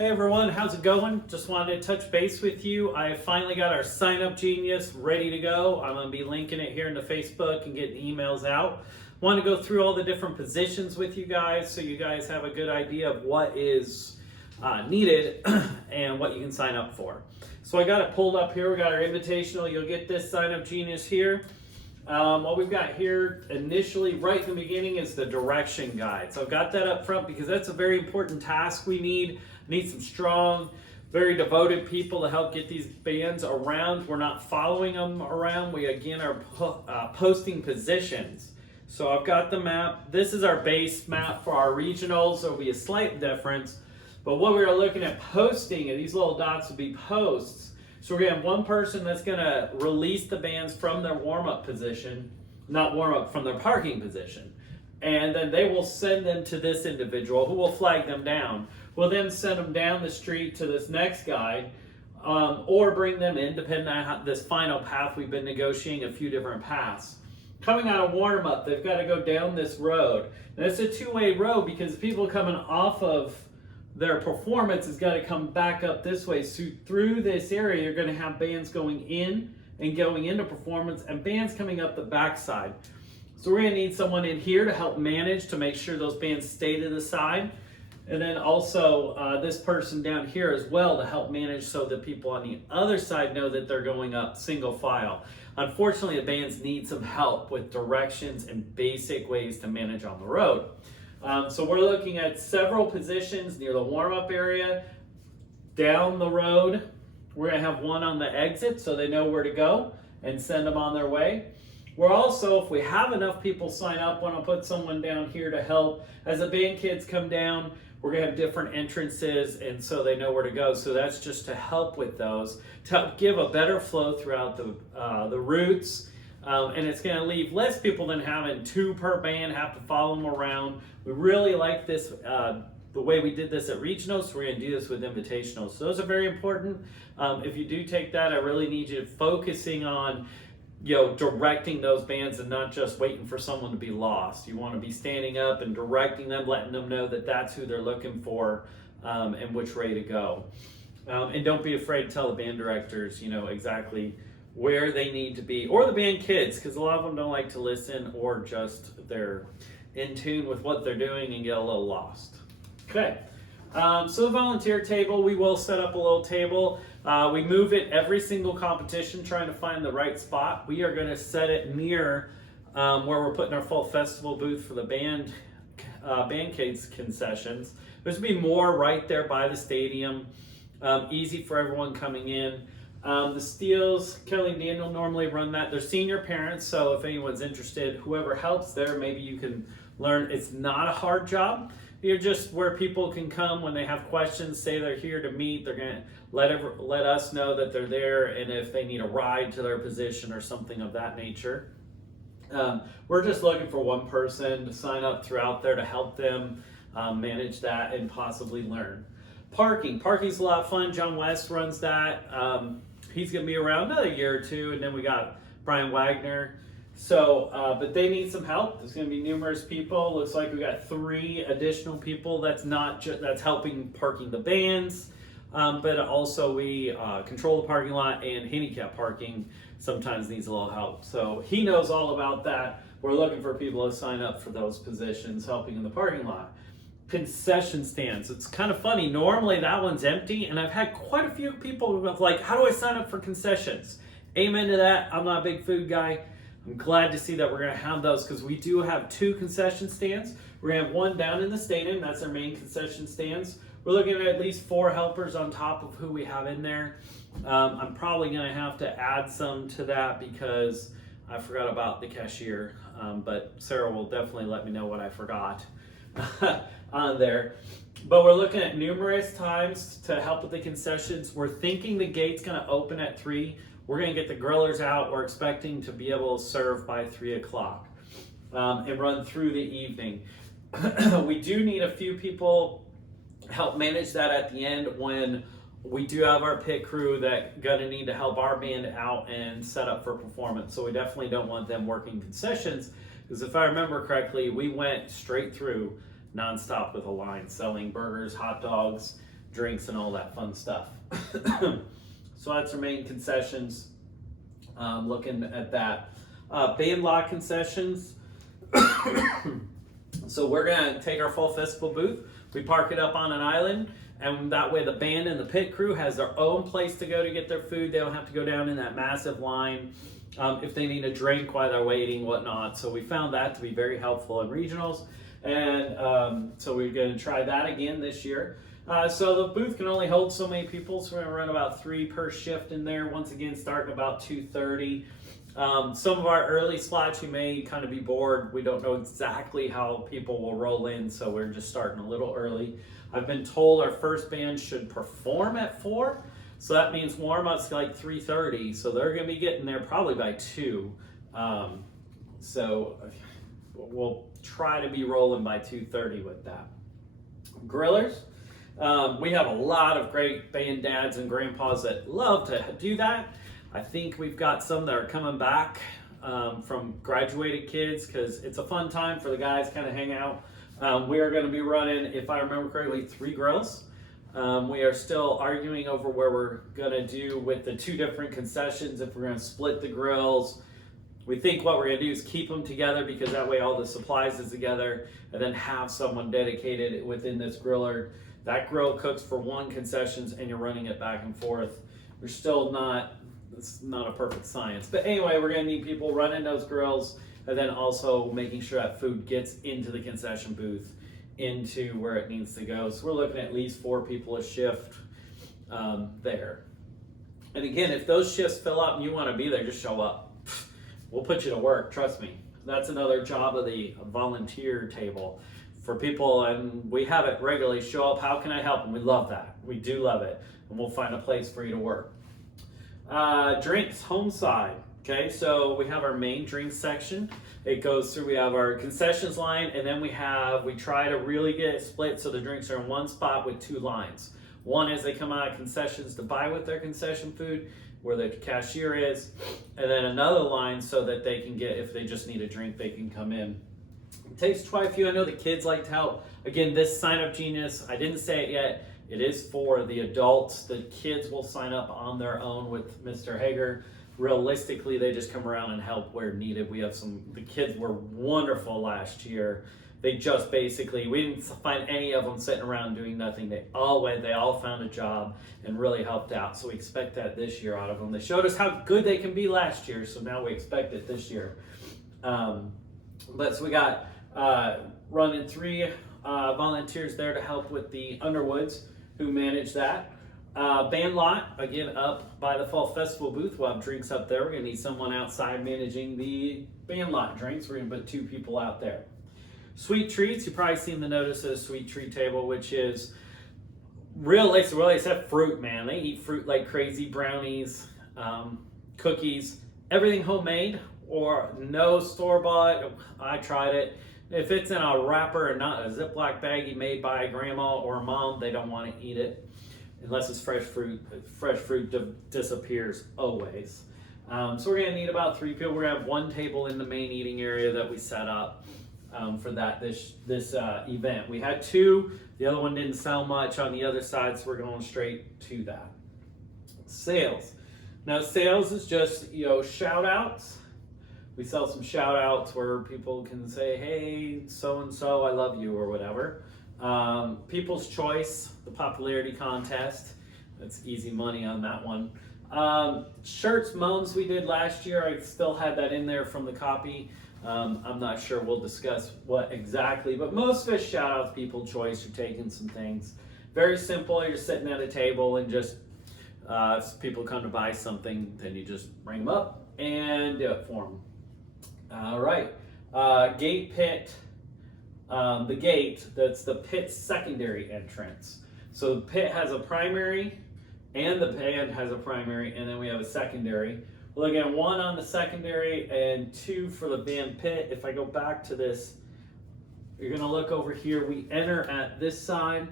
Hey everyone, how's it going? Just wanted to touch base with you. I finally got our Sign Up Genius ready to go. I'm going to be linking it here into Facebook and getting emails out. Want to go through all the different positions with you guys so you guys have a good idea of what is needed and what you can sign up for. So I got it pulled up here. We got our invitational. You'll get this Sign Up Genius here. What we've got here initially right in the beginning is the direction guide. So I've got that up front because that's a very important task we need. Need some strong, very devoted people to help get these bands around. We're not following them around. We again are posting positions. So I've got the map. This is our base map for our regionals. There'll be a slight difference. But what we are looking at posting, and these little dots will be posts. So we're gonna have one person that's gonna release the bands from their warm-up position, not warm-up, from their parking position. And then they will send them to this individual who will flag them down. We'll then send them down the street to this next guy, or bring them in, depending on how, this final path. We've been negotiating a few different paths. Coming out of warm-up, they've got to go down this road. And it's a two-way road because people coming off of their performance has got to come back up this way. So through this area, you're going to have bands going in and going into performance, and bands coming up the backside. So we're going to need someone in here to help manage, to make sure those bands stay to the side. And then also this person down here as well to help manage so that people on the other side know that they're going up single file. Unfortunately, the bands need some help with directions and basic ways to manage on the road. So we're looking at several positions near the warm-up area, down the road. We're going to have one on the exit so they know where to go and send them on their way. We're also, if we have enough people sign up, want to put someone down here to help. As the band kids come down, we're going to have different entrances, and so they know where to go. So that's just to help with those, to help give a better flow throughout the routes. And it's going to leave less people than having two per band, have to follow them around. We really like this, the way we did this at regionals, so we're going to do this with invitationals. So those are very important. If you do take that, I really need you focusing on directing those bands and not just waiting for someone to be lost. You want to be standing up and directing them, letting them know that that's who they're looking for, and which way to go. And don't be afraid to tell the band directors, exactly where they need to be, or the band kids, because a lot of them don't like to listen, or just they're in tune with what they're doing and get a little lost. Okay, so the volunteer table, we will set up a little table. We move it every single competition, trying to find the right spot. We are going to set it near where we're putting our fall festival booth for the band kids concessions. There's going to be more right there by the stadium, easy for everyone coming in. The Steels, Kelly and Daniel normally run that. They're senior parents, so if anyone's interested, whoever helps there, maybe you can learn. It's not a hard job. You're just where people can come when they have questions, say they're here to meet. They're going to let us know that they're there, and if they need a ride to their position or something of that nature. We're just looking for one person to sign up throughout there to help them manage that and possibly learn. Parking's a lot of fun. John West runs that. He's going to be around another year or two, and then we got Brian Wagner. So, but they need some help. There's going to be numerous people. Looks like we got 3 additional people. That's not that's helping parking the bands, but also we control the parking lot, and handicap parking sometimes needs a little help. So he knows all about that. We're looking for people to sign up for those positions, helping in the parking lot. Concession stands. It's kind of funny. Normally that one's empty, and I've had quite a few people who have like, how do I sign up for concessions? Amen to that. I'm not a big food guy. I'm glad to see that we're going to have those, because we do have 2 concession stands. We're going to have one down in the stadium. That's our main concession stands. We're looking at least 4 helpers on top of who we have in there. I'm probably going to have to add some to that because I forgot about the cashier, but Sarah will definitely let me know what I forgot on there. But we're looking at numerous times to help with the concessions. We're thinking the gate's going to open at 3. We're going to get the grillers out. We're expecting to be able to serve by 3 o'clock and run through the evening. We do need a few people help manage that at the end when we do have our pit crew that going to need to help our band out and set up for performance. So we definitely don't want them working concessions, because if I remember correctly, we went straight through nonstop with a line selling burgers, hot dogs, drinks and all that fun stuff. So that's our main concessions. Looking at that. Band lot concessions. So we're gonna take our fall festival booth, we park it up on an island, and that way the band and the pit crew has their own place to go to get their food. They don't have to go down in that massive line if they need a drink while they're waiting, whatnot. So we found that to be very helpful in regionals, and so we're gonna try that again this year. So the booth can only hold so many people, so we're gonna run about 3 per shift in there, once again starting about 2:30. Some of our early slots, you may kind of be bored. We don't know exactly how people will roll in, so we're just starting a little early. I've been told our first band should perform at 4, so that means warm-up's like 3:30, so they're going to be getting there probably by 2. So we'll try to be rolling by 2:30 with that. Grillers. We have a lot of great band dads and grandpas that love to do that. I think we've got some that are coming back from graduated kids because it's a fun time for the guys kind of hang out. We are going to be running, if I remember correctly, 3 grills. We are still arguing over where we're going to do with the 2 different concessions, if we're going to split the grills. We think what we're going to do is keep them together because that way all the supplies is together, and then have someone dedicated within this griller. That grill cooks for 1 concessions and you're running it back and forth. We're still not, it's not a perfect science. But anyway, we're going to need people running those grills and then also making sure that food gets into the concession booth, into where it needs to go. So we're looking at least 4 people a shift there. And again, if those shifts fill up and you want to be there, just show up. We'll put you to work, trust me. That's another job of the volunteer table for people, and we have it regularly. Show up, how can I help? And we love that. We do love it. And we'll find a place for you to work. Drinks, home side. Okay, so we have our main drink section. It goes through, we have our concessions line, and then we try to really get it split so the drinks are in one spot with 2 lines. One is they come out of concessions to buy with their concession food, where the cashier is, and then another line so that they can get, if they just need a drink, they can come in. It takes quite a few. I know the kids like to help. Again, this Sign Up Genius, I didn't say it yet, it is for the adults. The kids will sign up on their own with Mr. Hager. Realistically, they just come around and help where needed. We have the kids were wonderful last year. They just basically, we didn't find any of them sitting around doing nothing. They all went, they all found a job and really helped out. So we expect that this year out of them. They showed us how good they can be last year, so now we expect it this year. But so we got running 3 volunteers there to help with the Underwoods, who manage that. Band lot, again, up by the Fall Festival booth. We'll have drinks up there. We're going to need someone outside managing the band lot drinks. We're going to put 2 people out there. Sweet treats, you've probably seen the notice of a sweet treat table, which is they said fruit, man. They eat fruit like crazy. Brownies, cookies, everything homemade or no store-bought. I tried it. If it's in a wrapper and not a Ziploc baggie made by a grandma or a mom, they don't want to eat it. Unless it's fresh fruit. Fresh fruit disappears always. So we're going to need about 3 people. We're going to have 1 table in the main eating area that we set up for this event. We had 2. The other one didn't sell much on the other side, so we're going straight to that. Sales. Now, sales is just, shout outs. We sell some shout outs where people can say, hey, so-and-so, I love you, or whatever. People's Choice, the popularity contest. That's easy money on that one. Shirts, mums we did last year. I still had that in there from the copy. I'm not sure, we'll discuss what exactly, but most of us shout out to People's Choice. You're taking some things. Very simple, you're sitting at a table and just, if people come to buy something, then you just bring them up and do it for them. All right, gate pit. The gate, that's the pit's secondary entrance. So the pit has a primary and the band has a primary, and then we have a secondary. We're looking at 1 on the secondary and 2 for the band pit. If I go back to this, you're gonna look over here. We enter at this side.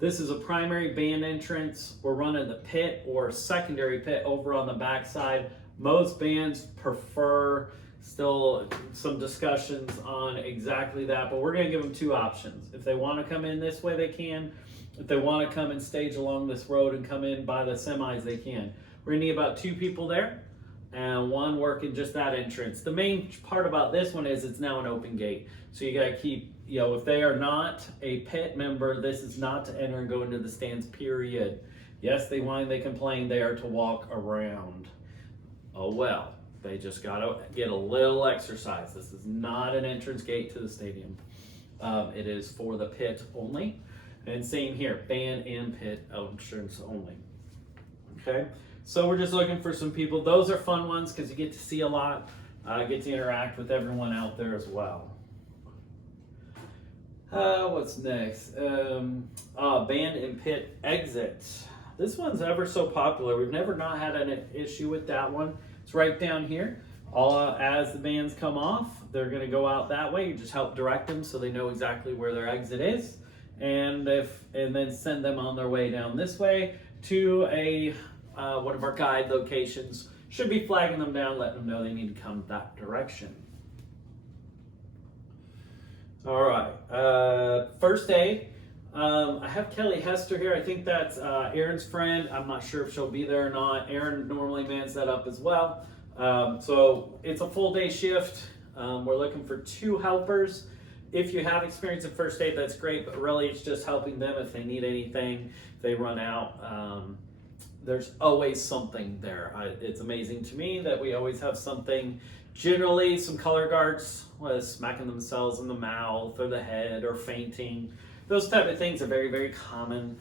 This is a primary band entrance. We're running the pit or secondary pit over on the back side. Most bands prefer Still some discussions on exactly that, but we're going to give them two options. If they want to come in this way, they can. If they want to come and stage along this road and come in by the semis, they can. We're going to need about 2 people there and 1 working just that entrance. The main part about this one is it's now an open gate. So you got to keep, if they are not a pit member, this is not to enter and go into the stands, period. Yes, they whine, they complain, they are to walk around. Oh well, they just got to get a little exercise. This is not an entrance gate to the stadium. It is for the pit only. And same here, band and pit entrance only. Okay, so we're just looking for some people. Those are fun ones because you get to see a lot, get to interact with everyone out there as well. What's next? Band and pit exit. This one's ever so popular. We've never not had an issue with that one. It's right down here. As the bands come off, they're going to go out that way. You just help direct them so they know exactly where their exit is. And then send them on their way down this way to one of our guide locations. Should be flagging them down, letting them know they need to come that direction. All right, first aid. I have Kelly Hester here. I think that's Aaron's friend. I'm not sure if she'll be there or not. Aaron normally mans that up as well. So it's a full day shift. We're looking for 2 helpers. If you have experience in first aid, that's great, but really it's just helping them if they need anything, if they run out. There's always something there. It's amazing to me that we always have something. Generally, some color guards smacking themselves in the mouth or the head or fainting. Those type of things are very, very common.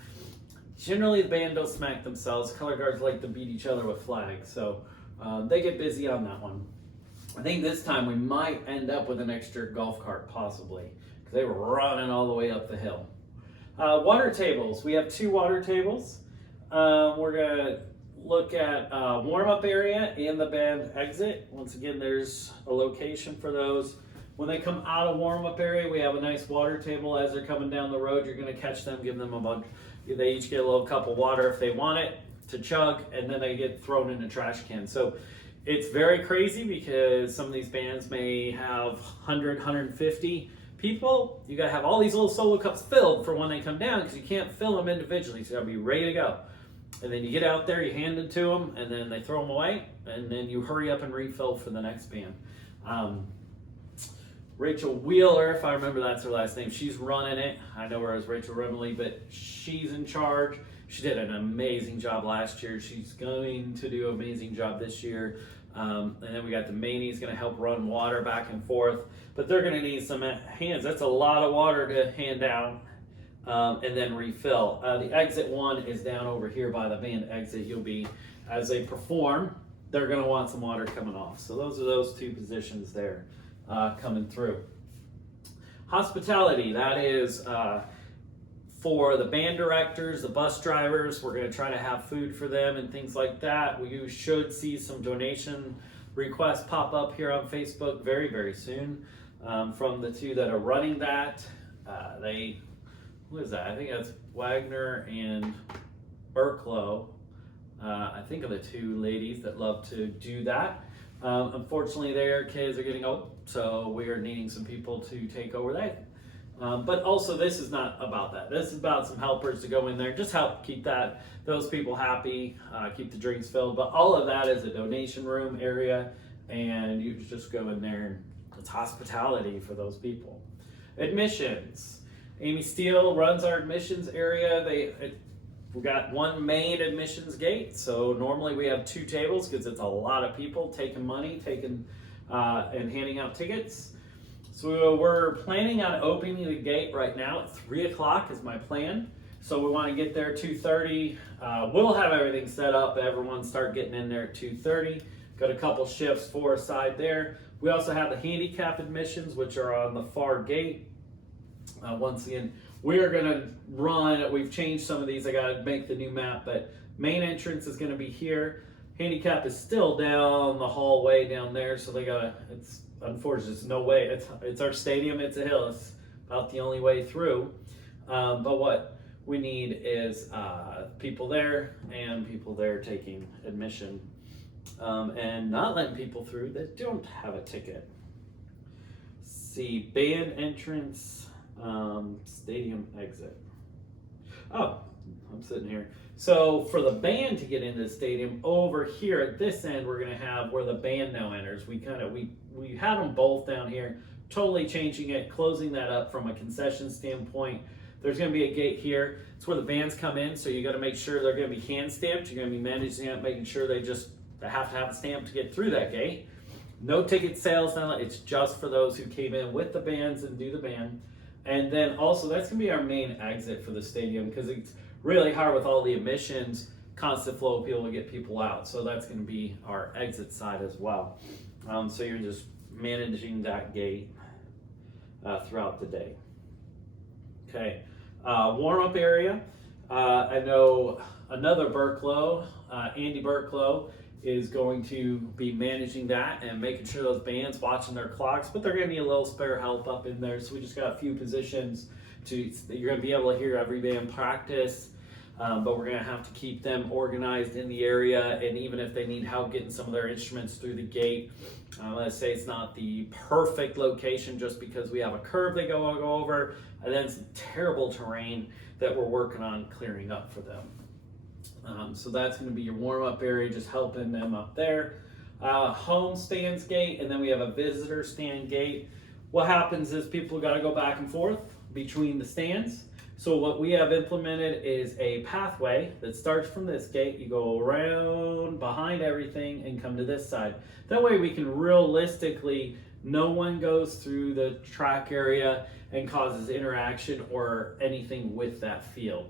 Generally, the band don't smack themselves. Color guards like to beat each other with flags, so they get busy on that one. I think this time we might end up with an extra golf cart, possibly, because they were running all the way up the hill. Water tables. We have 2 water tables. We're going to look at warm-up area and the band exit. Once again, there's a location for those. When they come out of warm-up area, we have a nice water table. As they're coming down the road, you're going to catch them, give them a bunch. They each get a little cup of water if they want it to chug, and then they get thrown in a trash can. So it's very crazy because some of these bands may have 100, 150 people. You gotta have all these little solo cups filled for when they come down because you can't fill them individually. So you gotta be ready to go. And then you get out there, you hand it to them, and then they throw them away, and then you hurry up and refill for the next band. Rachel Wheeler, if I remember that's her last name, she's running it. I know her as Rachel Remley, but she's in charge. She did an amazing job last year. She's going to do an amazing job this year. And then we got the Manies going to help run water back and forth, but they're going to need some hands. That's a lot of water to hand down and then refill. The exit one is down over here by the band exit. You'll be, as they perform, they're going to want some water coming off. So those are those 2 positions there coming through. Hospitality, that is for the band directors, the bus drivers. We're going to try to have food for them and things like that. You should see some donation requests pop up here on Facebook very, very soon from the 2 that are running that. Who is that? I think that's Wagner and Burklow. I think of the 2 ladies that love to do that. Unfortunately, their kids are getting old, so we are needing some people to take over that. But also, this is not about that. This is about some helpers to go in there, just help keep those people happy, keep the drinks filled. But all of that is a donation room area, and you just go in there and it's hospitality for those people. Admissions. Amy Steele runs our admissions area. We've got 1 main admissions gate, so normally we have 2 tables because it's a lot of people taking money, and handing out tickets. So we're planning on opening the gate right now at 3 o'clock is my plan. So we want to get there at 2:30. We'll have everything set up. Everyone start getting in there at 2:30. Got a couple shifts for a side there. We also have the handicap admissions, which are on the far gate. Once again, we are going to run. We've changed some of these. I got to make the new map, but main entrance is going to be here. Handicap is still down the hallway down there, so it's unfortunate. There's no way. It's our stadium. It's a hill. It's about the only way through. But what we need is people there and people there taking admission. and not letting people through that don't have a ticket. See, band entrance, stadium exit. Oh, I'm sitting here. So for the band to get into the stadium, over here at this end, we're going to have where the band now enters. We had them both down here, totally changing it, closing that up from a concession standpoint. There's going to be a gate here. It's where the bands come in, so you got to make sure they're going to be hand stamped. You're going to be managing it, making sure they have to have a stamp to get through that gate. No ticket sales, it's just for those who came in with the bands and do the band. And then also that's going to be our main exit for the stadium, because it's really hard with all the admissions, constant flow of people to get people out. So that's going to be our exit side as well. So you're just managing that gate throughout the day. Okay, warm-up area. I know another Burklow, Andy Burklow, is going to be managing that and making sure those bands watching their clocks, but they're going to need a little spare help up in there. So we just got a few positions you're going to be able to hear every band practice, but we're going to have to keep them organized in the area, and even if they need help getting some of their instruments through the gate, let's say it's not the perfect location just because we have a curve they go over, and then some terrible terrain that we're working on clearing up for them. So that's going to be your warm-up area, just helping them up there. Home stands gate, and then we have a visitor stand gate. What happens is people got to go back and forth between the stands. So what we have implemented is a pathway that starts from this gate. You go around behind everything and come to this side. That way we can realistically, no one goes through the track area and causes interaction or anything with that field.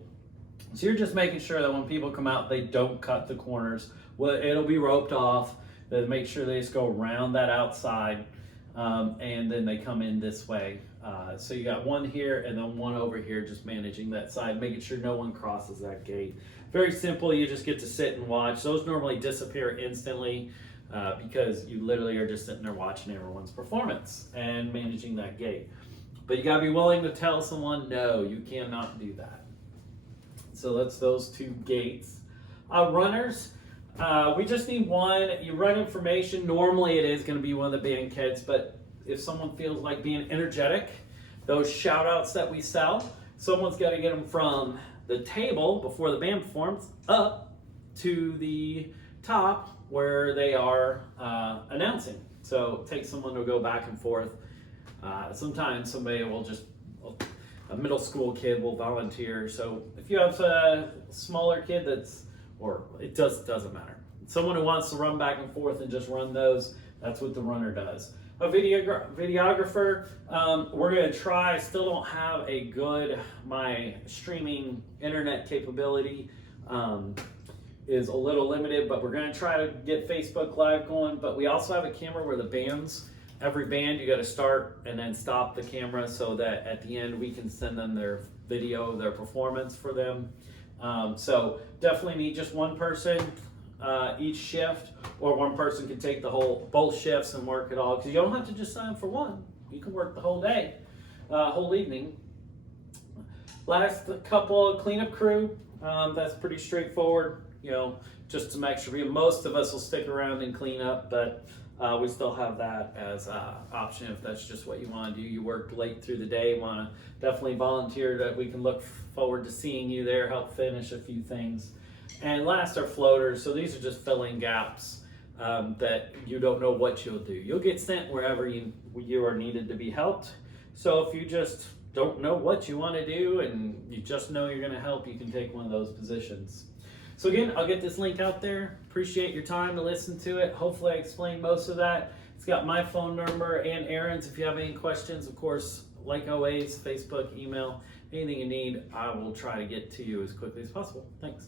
So you're just making sure that when people come out, they don't cut the corners. Well, it'll be roped off. They make sure they just go around that outside, and then they come in this way. So you got one here and then one over here, just managing that side, making sure no one crosses that gate. Very simple. You just get to sit and watch. Those normally disappear instantly because you literally are just sitting there watching everyone's performance and managing that gate. But you got to be willing to tell someone, no, you cannot do that. So that's those two gates. Runners, we just need one. You run information. Normally it is going to be one of the band kids, but if someone feels like being energetic, those shout outs that we sell, someone's got to get them from the table before the band performs up to the top where they are announcing. So it takes someone to go back and forth. Sometimes somebody will just, a middle school kid will volunteer. So if you have a smaller kid doesn't matter. Someone who wants to run back and forth and just run those, that's what the runner does. A videographer, we're going to try. I still don't have my streaming internet capability is a little limited, but we're going to try to get Facebook Live going. But we also have a camera where every band, you got to start and then stop the camera so that at the end we can send them their video, their performance for them. So definitely need just one person each shift, or one person can take both shifts and work it all, because you don't have to just sign up for one. You can work the whole day, whole evening. Last couple cleanup crew, that's pretty straightforward, just some extra. Most of us will stick around and clean up, but we still have that as an option if that's just what you want to do. You worked late through the day, want to definitely volunteer, that we can look forward to seeing you there, help finish a few things. And last are floaters. So these are just filling gaps that you don't know what you'll do. You'll get sent wherever you are needed to be helped. So if you just don't know what you want to do and you just know you're going to help, you can take one of those positions. So again, I'll get this link out there. Appreciate your time to listen to it. Hopefully I explained most of that. It's got my phone number and Aaron's. If you have any questions, of course, like always, Facebook, email, anything you need, I will try to get to you as quickly as possible. Thanks.